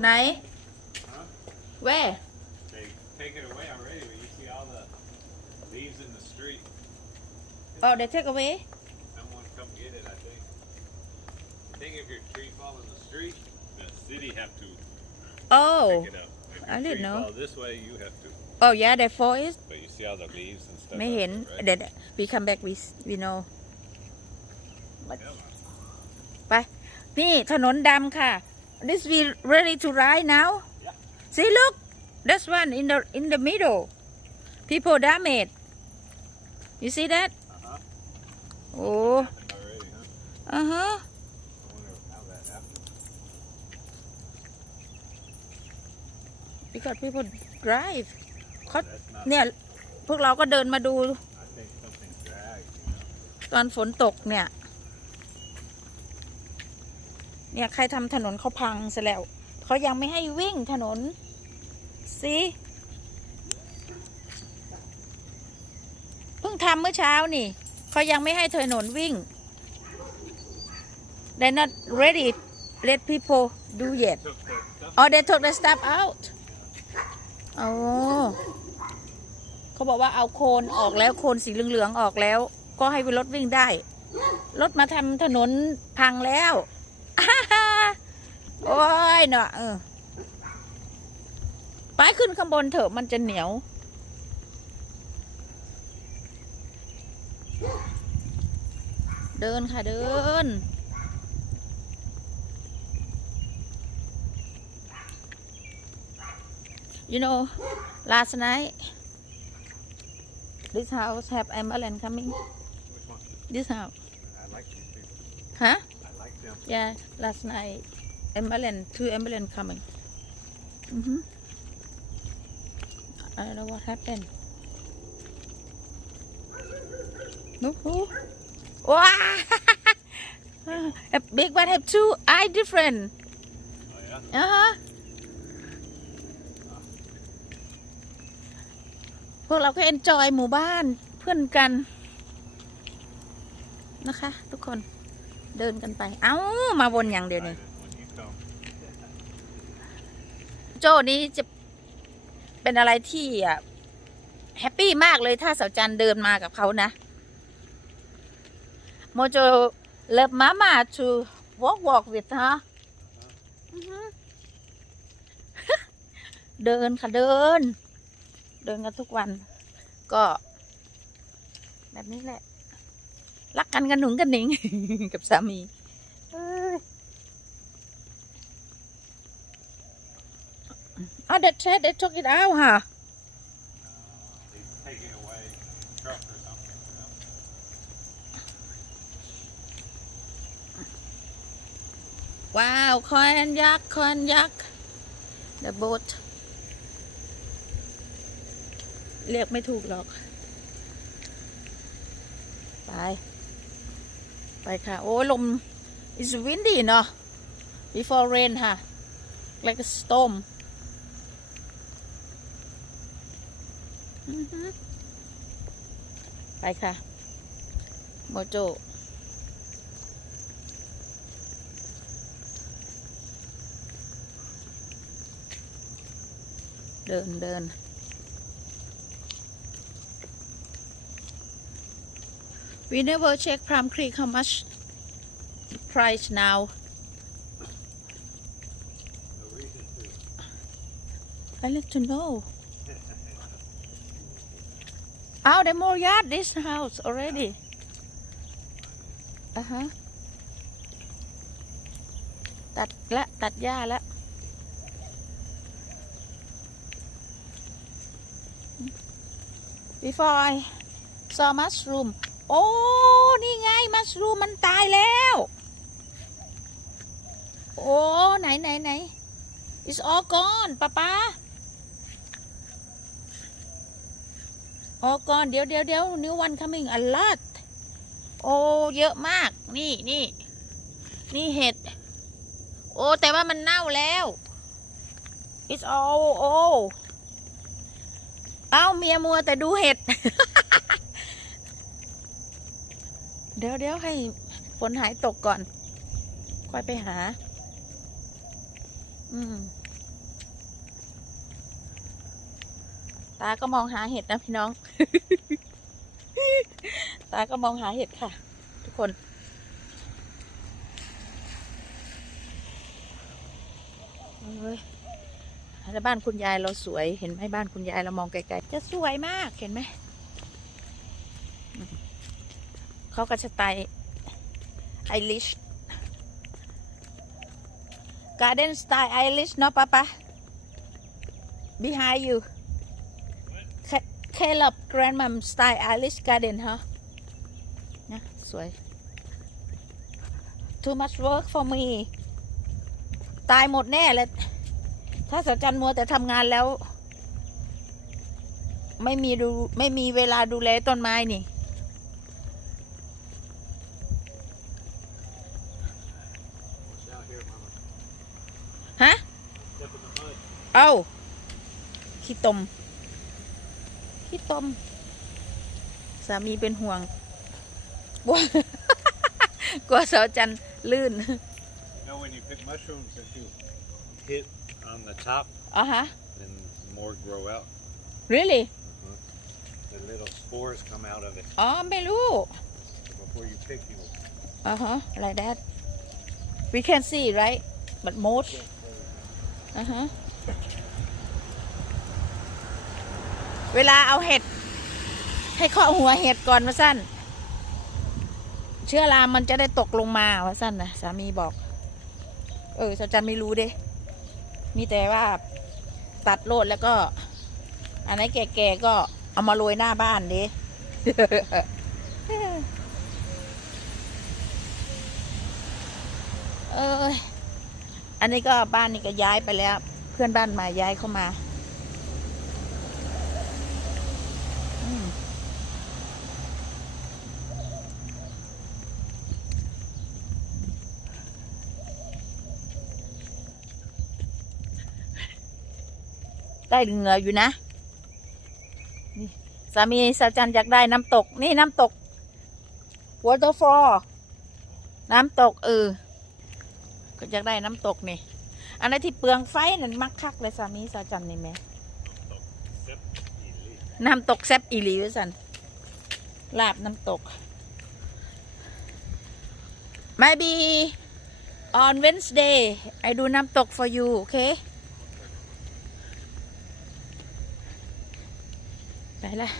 ไหน Huh? where They take it away already, but you see all the leaves in the street. oh they take away Someone come get it, I think. I think if your tree fall in the street, the city have to oh pick it up. If your I didn't tree know. fall this way, you have to. oh yeah they for it But you see all the leaves and stuff. ไม่ out เห็น there, right? เดี๋ยว we come back we we know Yeah, man. นี่ถนนดำค่ะ this we ready to ride now see look that's one in the in the middle people damage you see that Uh-huh. โอ้ Happened already, huh? อ่าฮะ I wonder how that happened. because people drive เขา That's not. เนี่ย พวกเราก็เดินมาดู I think something dragged. You know? ตอนฝนตกเนี่ย เนี่ยใครทำถนนเขาพังซะแล้วเขายังไม่ให้วิ่งถนนสิเพิ่งทำเมื่อเช้านี่เขายังไม่ให้ถนนวิ่ง They're not ready let people do yet oh they took the stuff out อ๋อเขาบอกว่าเอาโคนออกแล้วโคนสีเหลืองๆออกแล้ว ก็ให้รถวิ่งได้ รถมาทำถนนพังแล้ว โอ้ยเนาะเออไปขึ้นข้างบนเถอะมันจะเหนียว เดินค่ะเดิน You know, last night, this house have ambulance coming. Which one? This house, I like these people. huh? I like them. Yeah, last night, ambulance, two ambulance coming. Mm-hmm. I don't know what happened. No, who? Wow! A big one have two eye different. Oh yeah. Uh huh. พวกเราก็เอนจอยหมู่บ้านเพื่อนกันนะคะ ทุกคนเดินกันไป เอ้า มาวนอย่างเดียวนี่ Excited when you come. โจนี้จะเป็นอะไรที่อะแฮปปี้มากเลยถ้าสาวจันเดินมากับเขานะโมโจเลิฟมามา to walk walk with ฮะอือฮึเดินค่ะเดิน เดินกันทุกวัน ก็ แบบนี้แหละ รักกันกันหนุงกันหนิง กับสามี Oh, that said they took it out, huh? They take it away, truck or something. You know? Wow, coin yak, coin yak. The boat. เรียกไม่ถูกหรอก ไป ไปค่ะ โอ้ยลม it's windy เนาะ before rain ค่ะ like a storm ไปค่ะ โมโจ เดินเดิน we never check Plum Creek how much price now No reason to. I like to know Oh, they more ดิสเฮาส์ already. Uh huh. ตัดละตัดหญ้าละบีฟอย ซอมัสรูม โอ้ นี่ไง มัสรูมมันตายแล้ว โอ้ ไหนไหนไหน it's all gone ป้าป้า all gone เดี๋ยวเดี๋ยวเดี๋ยว new one coming a lot โอ้เยอะมาก นี่นี่นี่เห็ด โอ้ แต่ว่ามันเน่าแล้ว it's all โอ้เอ้าเมียมัวแต่ดูเห็ด เดี๋ยวเดี๋ยวให้ฝนหายตกก่อน ค่อยไปหา อืม ตาก็มองหาเห็ดนะพี่น้อง ตาก็มองหาเห็ดค่ะ ทุกคน แล้วบ้านคุณยายเราสวย เห็นไหมบ้านคุณยายเรามองไกลๆ จะสวยมากเห็นไหม เขาก็จะไตไอริชการ์เดนสไตล์ไอริชเนาะป้าปะ behind you คลับแกรนด์มัมสไตล์อ Irish Garden ฮะนะสวย too much work for me ตายหมดแน่เลย ถ้าสจจันมัวแต่ทำงานแล้ว ไม่มีดูไม่มีเวลาดูแลต้นไม้นี่ ฮะ เอ้าขี้ตม ขี้ตม สามีเป็นห่วงกลัวกลัวสาวจันลื่น You know when you pick mushrooms, if you hit on the top, อ๋อฮะ then more grow out. really The little spores come out of it. อ๋อไม่รู้ So before you pick, you อ่าฮะ like that we can see right but most อ่าฮะ เวลาเอาเห็ด ให้เคาะหัวเห็ดก่อนว่าสั้น เชื้อรามันจะได้ตกลงมาว่าสั้นนะสามีบอก เออสาวจันไม่รู้เด้ มีแต่ว่าตัดโลดแล้วก็ อันไหนแก่ๆก็เอามาโรยหน้าบ้านเด้เอออันนี้ก็บ้านนี้ก็ย้ายไปแล้ว เพื่อนบ้านมาย้ายเข้ามา ได้เหงื่ออยู่นะนี่สามีสาวจันอยากได้น้ำตก นี่น้ำตก waterfall น้ำตกเออก็อยากได้น้ำตกนี่ อันนั้นที่เปลืองไฟนั่นมักคักเลยสามีสาวจันนี่แหม่น้ำตกแซบอีหลีวสันลาบน้ำตก maybe on Wednesday I do น้ำตก for you โอเค ไปละ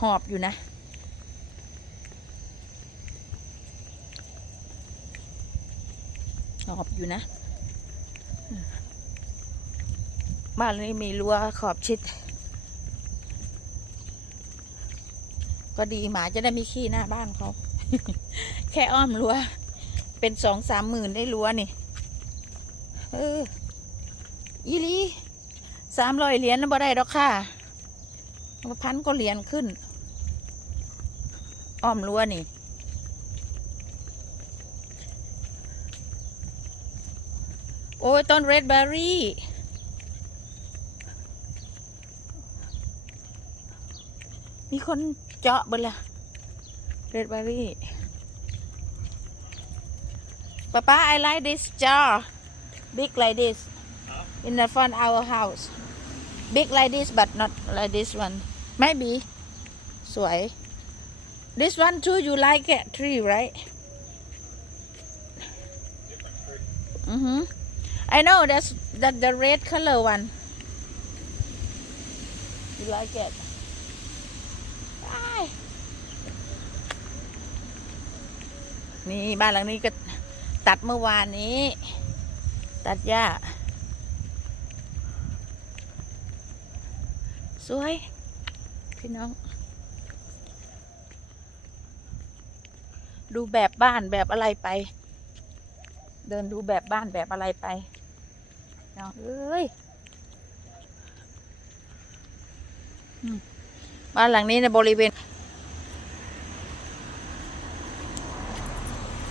หอบอยู่นะ หอบอยู่นะ บ้านนี้มีรั้วขอบชิด ก็ดีหมาจะได้มีขี้หน้าบ้านเขา แค่อ้อมรั้ว เป็นสองสามหมื่นได้รั้วนี่ เออ อีลีสามร้อยเหรียญนะบ่ได้ดอกค่ะ พันก็เหรียญขึ้น อ้อมรั้วนี่ โอ้ยต้นเรดเบอร์รี่มีคนเจาะเบนละเรดเบอร์รี่ป้าป้า I like this jar big like this in the front our house big like this but not like this one maybe สวย this one too you like it tree right mm-hmm I know that's that the red color one you like it นี่บ้านหลังนี้ก็ตัดเมื่อวานนี้ ตัดหญ้าสวย พี่น้อง ดูแบบบ้านแบบอะไรไป เดินดูแบบบ้านแบบอะไรไปเนาะเอ้ยบ้านหลังนี้ในบริเวณ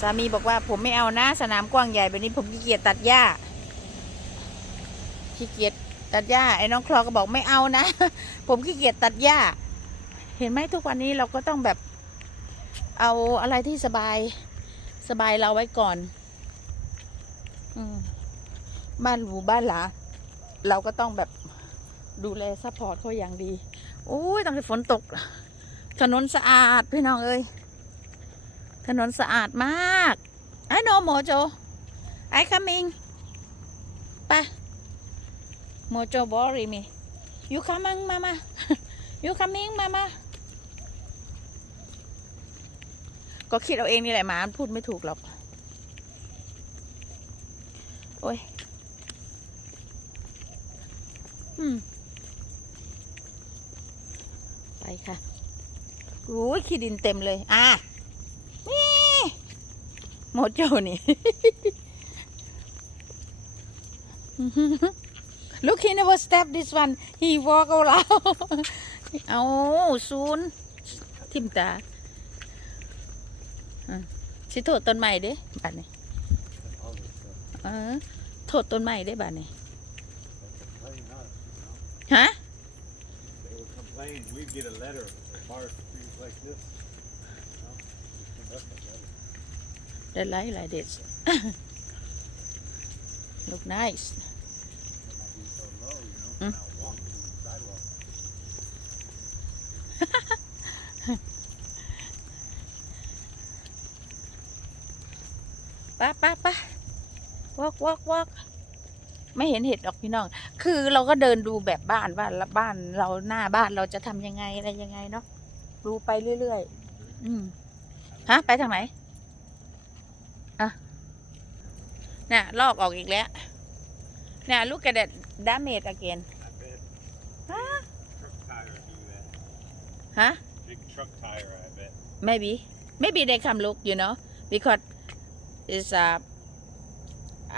สามีบอกว่าผมไม่เอานะ สนามกว้างใหญ่แบบนี้ผมขี้เกียจตัดหญ้าขี้เกียจ ตัดหญ้าไอ้น้องคลอก็บอกไม่เอานะ ผมขี้เกียจตัดหญ้า เห็นไหมทุกวันนี้เราก็ต้องแบบ เอาอะไรที่สบายสบายเราไว้ก่อน อืมบ้านหรูบ้านหลาเราก็ต้องแบบดูแลซัพพอร์ตเขาอย่างดีโอ้ยตั้งแต่ฝนตก ถนนสะอาดพี่น้องเอ้ยถนนสะอาดมากไอ้โนโมโจไอ้ coming ไป อรีมี you coming mama you coming mama ก็คิดเอาเองนี่แหละหมาพูดไม่ถูกหรอก โอ้ย อืม ไปค่ะโอ้ยขี้ดินเต็มเลย อะ นี่โมโจนี่ Look he never step this one he walk around เอาซูนย์ทิมตาอะสิโทษต้นไม้เด้บัดนี้ All this stuff. เออโทษต้นไม้ได้บัดนี้ Complain us, you know. ฮะ They would complain. We'd get a letter for forest trees like this. You know? Send us a letter. The light like this look nice It might be so low, you know, Mm. not walking through the sidewalk. ปะปะปะวอกวอกวอกไม่เห็นเห็ดหรอกพี่น้อง คือเราก็เดินดูแบบบ้านว่าละบ้านเราหน้าบ้านเราจะทำยังไงอะไรยังไงเนาะดูไปเรื่อยๆอืมฮะ ไปทางไหนอะน่ะลอกออกอีกแล้วน่ะ look at that damage again I bet. Huh? Truck tire do that. ฮะ Big truck tire, I bet. maybe maybe they come look you know because is a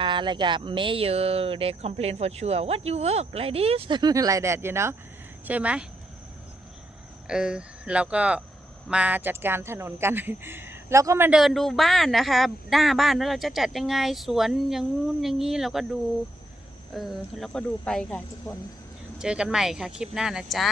uh, like a mayor they complain for sure what you work like this like that you know ใช่ไหมเออเราก็มาจัดการถนนกัน เราก็มาเดินดูบ้านนะคะ หน้าบ้านว่าเราจะจัดยังไงสวนอย่างงู้นอย่างนี้เราก็ดู เออเราก็ดูไปค่ะทุกคน เจอกันใหม่ค่ะ คลิปหน้านะจ๊ะ